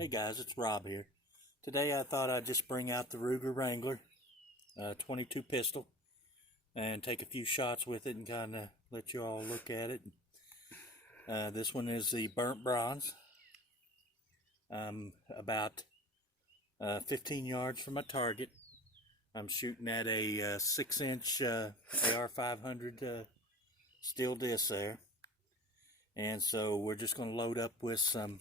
Hey guys, it's Rob here. Today I thought I'd just bring out the Ruger Wrangler 22 pistol and take a few shots with it and kind of let you all look at it. This one is the burnt bronze. I'm about 15 yards from my target. I'm shooting at a 6-inch AR-500 steel disc there. And so we're just going to load up with some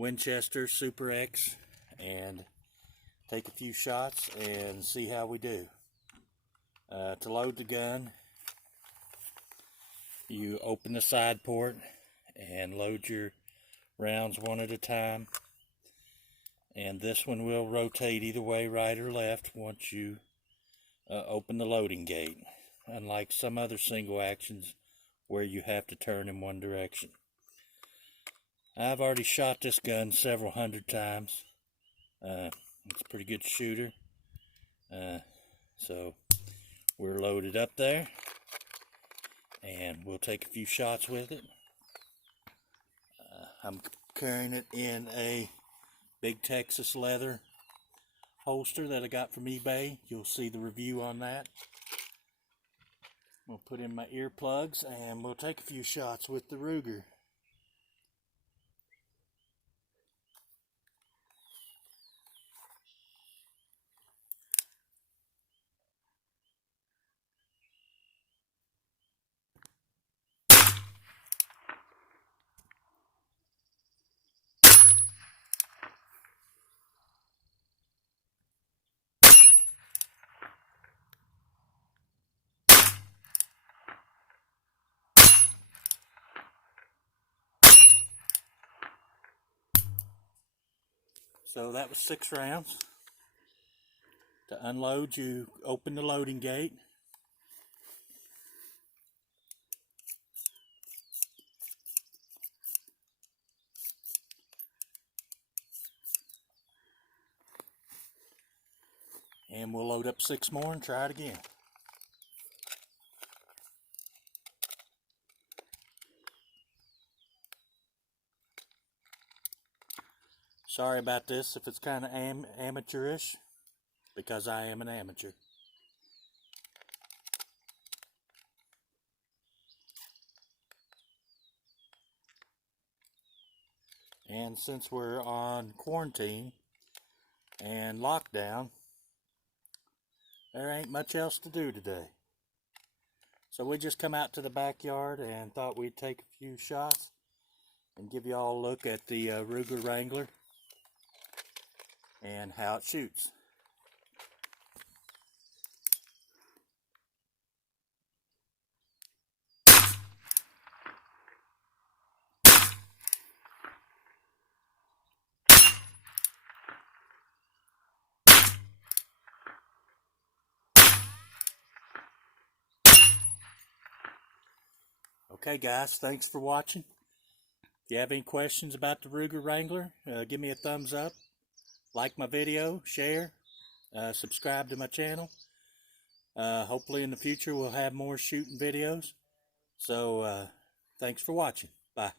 Winchester Super X and take a few shots and see how we do. To load the gun, you open the side port and load your rounds one at a time, and this one will rotate either way, right or left, once you open the loading gate, unlike some other single actions where you have to turn in one direction. I've already shot this gun several hundred times. It's a pretty good shooter. So we're loaded up there and we'll take a few shots with it. I'm carrying it in a big Texas leather holster that I got from eBay. You'll see the review on that. We'll put in my earplugs and we'll take a few shots with the Ruger. So that was 6 rounds. To unload, you open the loading gate. And we'll load up 6 more and try it again. Sorry about this if it's kind of amateurish, because I am an amateur. And since we're on quarantine and lockdown, there ain't much else to do today. So we just come out to the backyard and thought we'd take a few shots and give you all a look at the Ruger Wrangler and how it shoots. Okay guys, thanks for watching. If you have any questions about the Ruger Wrangler, give me a thumbs up, like my video, share, subscribe to my channel. Hopefully in the future we'll have more shooting videos. So thanks for watching. Bye.